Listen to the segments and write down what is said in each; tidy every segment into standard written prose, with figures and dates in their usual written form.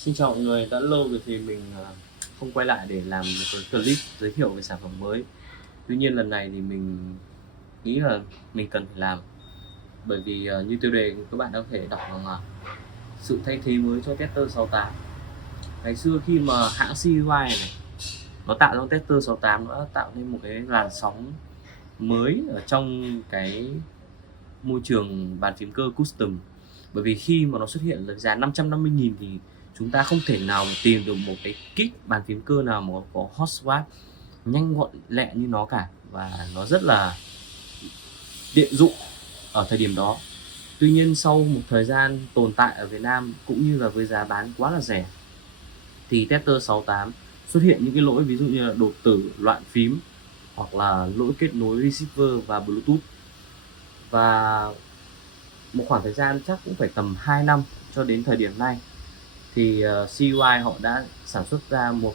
Xin chào mọi người, đã lâu rồi thì mình không quay lại để làm một cái clip giới thiệu về sản phẩm mới. Tuy nhiên lần này thì mình nghĩ là mình cần phải làm, bởi vì như tiêu đề các bạn đã có thể đọc rằng là sự thay thế mới cho Tester 68. Ngày xưa khi mà hãng CUI này nó tạo ra Tester 68, nó đã tạo nên một cái làn sóng mới ở trong cái môi trường bàn phím cơ custom. Bởi vì khi mà nó xuất hiện với giá 550.000 thì chúng ta không thể nào mà tìm được một cái kit bàn phím cơ nào mà có hot swap nhanh gọn lẹ như nó cả, và nó rất là tiện dụng ở thời điểm đó. Tuy nhiên sau một thời gian tồn tại ở Việt Nam cũng như là với giá bán quá là rẻ thì Tester 68 xuất hiện những cái lỗi ví dụ như là đột tử, loạn phím hoặc là lỗi kết nối receiver và Bluetooth. Và một khoảng thời gian chắc cũng phải tầm 2 năm cho đến thời điểm này thì CUI họ đã sản xuất ra một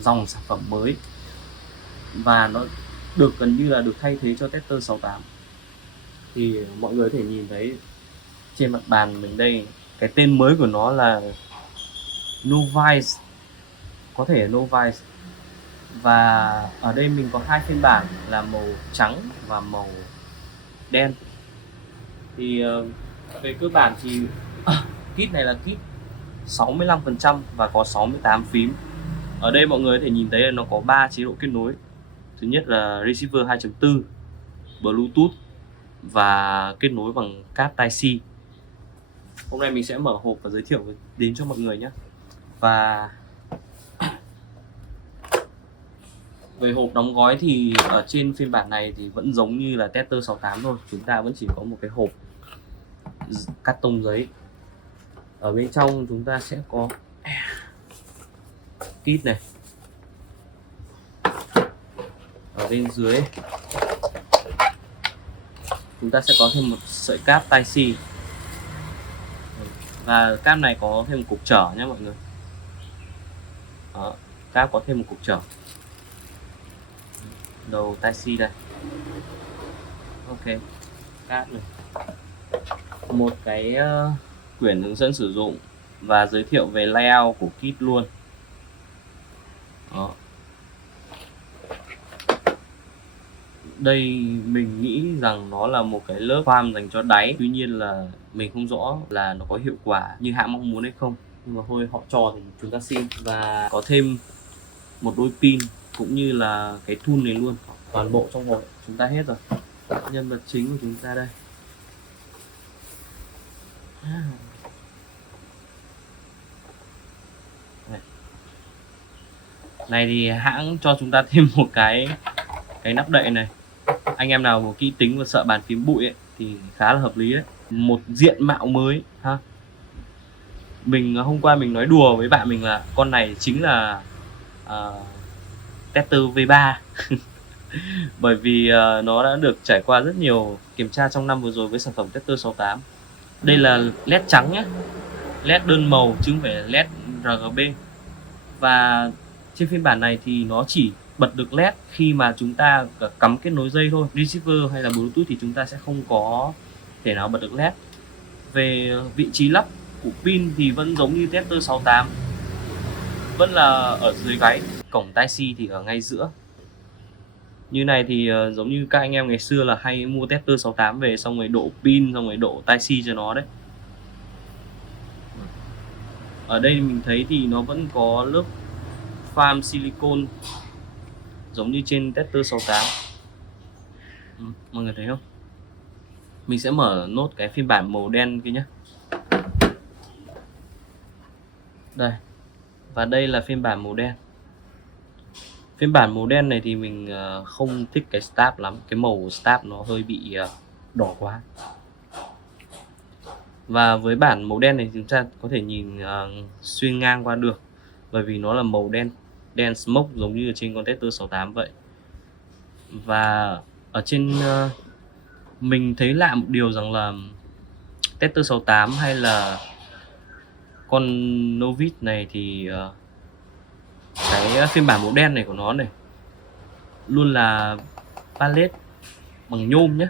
dòng sản phẩm mới và nó được gần như là được thay thế cho Tester 68. Thì mọi người có thể nhìn thấy trên mặt bàn mình đây, cái tên mới của nó là Novice, có thể Novice. Và ở đây mình có hai phiên bản là màu trắng và màu đen. Thì về cơ bản thì kit này là kit 65% và có 68 phím. Ở đây mọi người có thể nhìn thấy là nó có 3 chế độ kết nối. Thứ nhất là receiver 2.4, Bluetooth và kết nối bằng cáp Type-C. Hôm nay mình sẽ mở hộp và giới thiệu đến cho mọi người nhé. Và về hộp đóng gói thì ở trên phiên bản này thì vẫn giống như là Tester 68 thôi. Chúng ta vẫn chỉ có một cái hộp cắt tông giấy. Ở bên trong chúng ta sẽ có kit này. Ở bên dưới chúng ta sẽ có thêm một sợi cáp Type-C. Và cáp này có thêm một cục trở nhé mọi người. Đó, cáp có thêm một cục trở. Đầu Type-C đây. Ok, cáp này. Một cái quyển hướng dẫn sử dụng và giới thiệu về layout của kit luôn. Đó. Đây mình nghĩ rằng nó là một cái lớp farm dành cho đáy. Tuy nhiên là mình không rõ là nó có hiệu quả như hãng mong muốn hay không. Nhưng mà thôi họ cho thì chúng ta xin. Và có thêm một đôi pin cũng như là cái tool này luôn. Toàn bộ trong hộp chúng ta hết rồi. Nhân vật chính của chúng ta đây. Này thì hãng cho chúng ta thêm một cái nắp đậy này. Anh em nào một kỹ tính và sợ bàn phím bụi ấy, thì khá là hợp lý đấy. Một diện mạo mới ha. Mình hôm qua mình nói đùa với bạn mình là con này chính là Tester V3 bởi vì nó đã được trải qua rất nhiều kiểm tra trong năm vừa rồi với sản phẩm Tester 68. Đây là led trắng nhé, led đơn màu chứ không phải led RGB. Và trên phiên bản này thì nó chỉ bật được led khi mà chúng ta cắm kết nối dây thôi. Receiver hay là Bluetooth thì chúng ta sẽ không có thể nào bật được led. Về vị trí lắp của pin thì vẫn giống như Tester 68, vẫn là ở dưới gáy. Cổng Type-C thì ở ngay giữa. Như này thì giống như các anh em ngày xưa là hay mua Tester 68 về xong rồi độ pin, xong rồi độ Type-C cho nó đấy. Ở đây mình thấy thì nó vẫn có lớp farm silicone giống như trên Tester 68. Mọi người thấy không? Mình sẽ mở nốt cái phiên bản màu đen kia nhé. Đây. Và đây là phiên bản màu đen. Phiên bản màu đen này thì mình không thích cái stab lắm. Cái màu stab nó hơi bị đỏ quá. Và với bản màu đen này chúng ta có thể nhìn xuyên ngang qua được, bởi vì nó là màu đen, đen smoke giống như ở trên con Tester 68 vậy. Và ở trên mình thấy lạ một điều rằng là Tester 68 hay là con Novice này thì cái phiên bản màu đen này của nó này luôn là palette bằng nhôm nhé.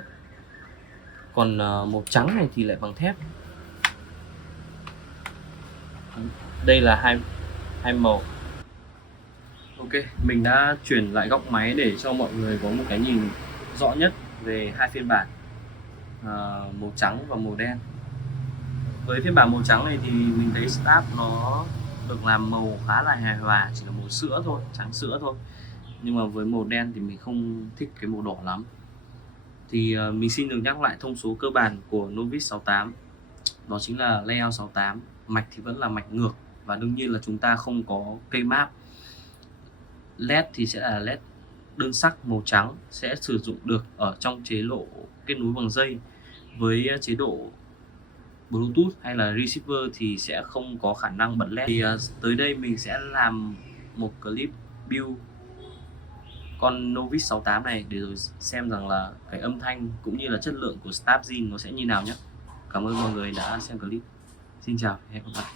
Còn màu trắng này thì lại bằng thép. Đây là hai màu. Ok, mình đã chuyển lại góc máy để cho mọi người có một cái nhìn rõ nhất về hai phiên bản màu trắng và màu đen. Với phiên bản màu trắng này thì mình thấy stab nó được làm màu khá là hài hòa, chỉ là màu sữa thôi, trắng sữa thôi. Nhưng mà với màu đen thì mình không thích cái màu đỏ lắm. Thì mình xin được nhắc lại thông số cơ bản của Novix 68. Đó chính là layout 68, mạch thì vẫn là mạch ngược, và đương nhiên là chúng ta không có cây map. LED thì sẽ là LED đơn sắc màu trắng, sẽ sử dụng được ở trong chế độ kết nối bằng dây. Với chế độ Bluetooth hay là receiver thì sẽ không có khả năng bật LED. Thì tới đây mình sẽ làm một clip build con Novix 68 này để rồi xem rằng là cái âm thanh cũng như là chất lượng của Stab Zin nó sẽ như nào nhé. Cảm ơn mọi người đã xem clip. Xin chào và hẹn gặp lại.